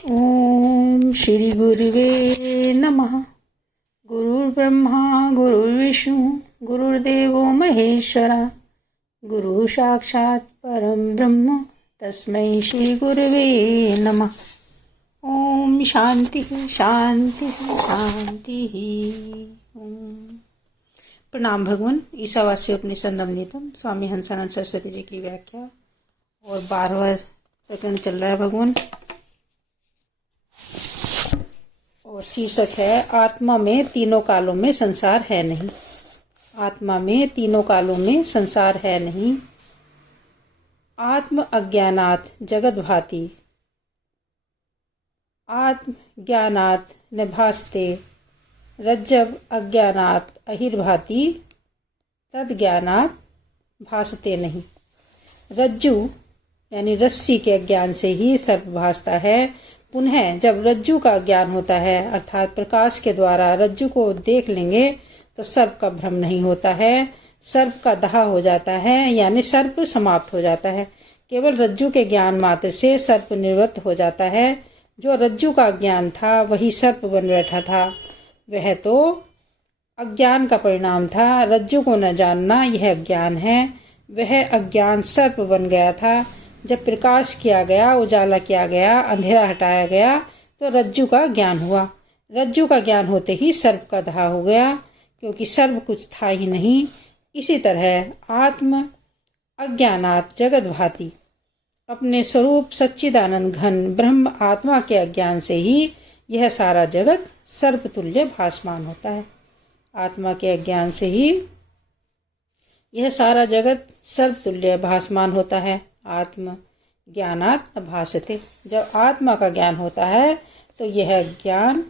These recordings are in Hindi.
ओम श्री गुरुवे नमः। गुरुर्ब्रह्मा गुरुर्विष्णु गुरुर्देवो महेश्वरा गुरु साक्षात् परम ब्रह्म तस्मै श्री गुरुवे नमः। ओम शांति शांति शांति। प्रणाम भगवान। ईशावास्य उपनिषद नवनीतम स्वामी हंसानंद सरस्वती जी की व्याख्या और 12वां प्रकरण चल रहा है भगवान, और शीर्षक है आत्मा में तीनों कालों में संसार है नहीं। आत्मा में तीनों कालों में संसार है नहीं। आत्म अज्ञानात् जगत भाति, आत्म ज्ञानात् न भासते, रज्जव अज्ञानात् अहिर्भाति, तद ज्ञानात् भासते नहीं। रज्जु यानी रस्सी के ज्ञान से ही सर्प भासता है। पुनः जब रज्जु का ज्ञान होता है अर्थात प्रकाश के द्वारा रज्जु को देख लेंगे तो सर्प का भ्रम नहीं होता है, सर्प का दाह हो जाता है, यानी सर्प समाप्त हो जाता है। केवल रज्जु के ज्ञान मात्र से सर्प निवृत्त हो जाता है। जो रज्जु का ज्ञान था वही सर्प बन बैठा था। वह तो अज्ञान का परिणाम था। रज्जु को न जानना यह अज्ञान है। वह अज्ञान सर्प बन गया था। जब प्रकाश किया गया, उजाला किया गया, अंधेरा हटाया गया तो रज्जु का ज्ञान हुआ। रज्जु का ज्ञान होते ही सर्प का दाह हो गया, क्योंकि सर्प कुछ था ही नहीं। इसी तरह आत्म अज्ञानात् जगत भाति, अपने स्वरूप सच्चिदानंद घन ब्रह्म आत्मा के अज्ञान से ही यह सारा जगत सर्प तुल्य भासमान होता है। आत्मा के अज्ञान से ही यह सारा जगत सर्प तुल्य भासमान होता है। आत्म ज्ञानात् भासते, जब आत्मा का ज्ञान होता है तो यह ज्ञान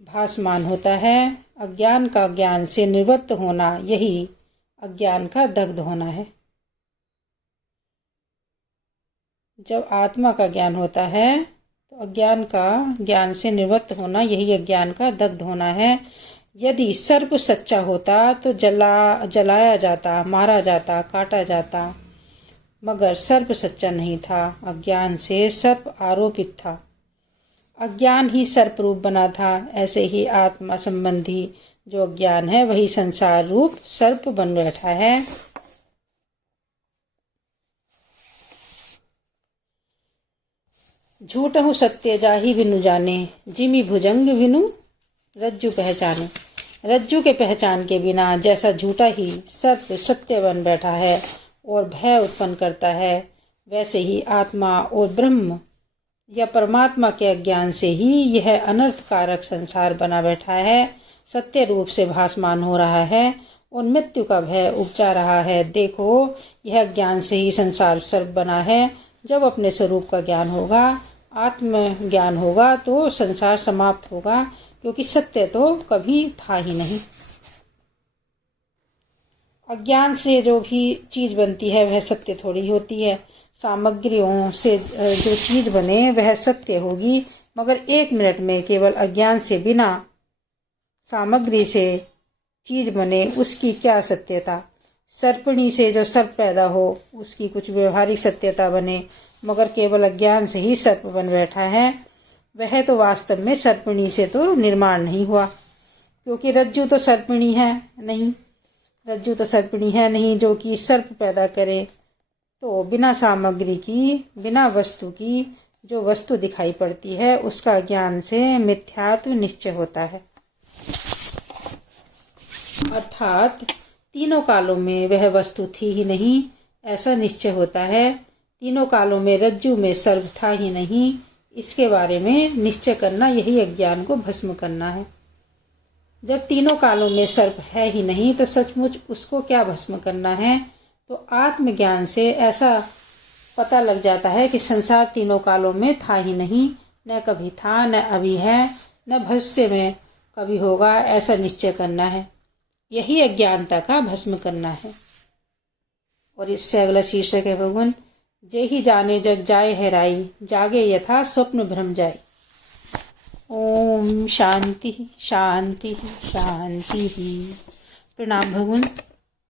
भासमान होता है। अज्ञान का ज्ञान से निवृत्त होना यही अज्ञान का दग्ध होना है। जब आत्मा का ज्ञान होता है तो अज्ञान का ज्ञान से निवृत्त होना यही अज्ञान का दग्ध होना है। यदि सर्प सच्चा होता तो जलाया जाता, मारा जाता, काटा जाता, मगर सर्प सच्चा नहीं था। अज्ञान से सर्प आरोपित था। अज्ञान ही सर्प रूप बना था। ऐसे ही आत्मा संबंधी जो अज्ञान है वही संसार रूप सर्प बन बैठा है। झूठहु सत्य जाहि बिनु जाने, जिमि भुजंग बिनु रज्जु पहचाने। रज्जु के पहचान के बिना जैसा झूठा ही सर्प सत्य बन बैठा है और भय उत्पन्न करता है, वैसे ही आत्मा और ब्रह्म या परमात्मा के अज्ञान से ही यह अनर्थकारक संसार बना बैठा है, सत्य रूप से भासमान हो रहा है और मृत्यु का भय उपजा रहा है। देखो, यह ज्ञान से ही संसार सर्प बना है। जब अपने स्वरूप का ज्ञान होगा, आत्म ज्ञान होगा तो संसार समाप्त होगा, क्योंकि सत्य तो कभी था ही नहीं। अज्ञान से जो भी चीज बनती है वह सत्य थोड़ी होती है। सामग्रियों से जो चीज बने वह सत्य होगी, मगर 1 मिनट में केवल अज्ञान से बिना सामग्री से चीज बने उसकी क्या सत्यता। सर्पणी से जो सर्प पैदा हो उसकी कुछ व्यवहारिक सत्यता बने, मगर केवल अज्ञान से ही सर्प बन बैठा है। वह तो वास्तव में सर्पिणी से तो निर्माण नहीं हुआ, क्योंकि रज्जु तो सर्पिणी है नहीं। रज्जु तो सर्पिणी है नहीं जो कि सर्प पैदा करे। तो बिना सामग्री की, बिना वस्तु की जो वस्तु दिखाई पड़ती है उसका ज्ञान से मिथ्यात्व निश्चय होता है। अर्थात तीनों कालों में वह वस्तु थी ही नहीं, ऐसा निश्चय होता है। तीनों कालों में रज्जु में सर्प था ही नहीं, इसके बारे में निश्चय करना यही अज्ञान को भस्म करना है। जब तीनों कालों में सर्प है ही नहीं तो सचमुच उसको क्या भस्म करना है। तो आत्मज्ञान से ऐसा पता लग जाता है कि संसार तीनों कालों में था ही नहीं, न कभी था, न अभी है, न भविष्य में कभी होगा। ऐसा निश्चय करना है, यही अज्ञानता का भस्म करना है। और इससे अगला शीर्षक है भगवान, जे ही जाने जग जाए हेराई, जागे यथा स्वप्न भ्रम जाए। ओम शांति शांति शांति। प्रणाम भगवान।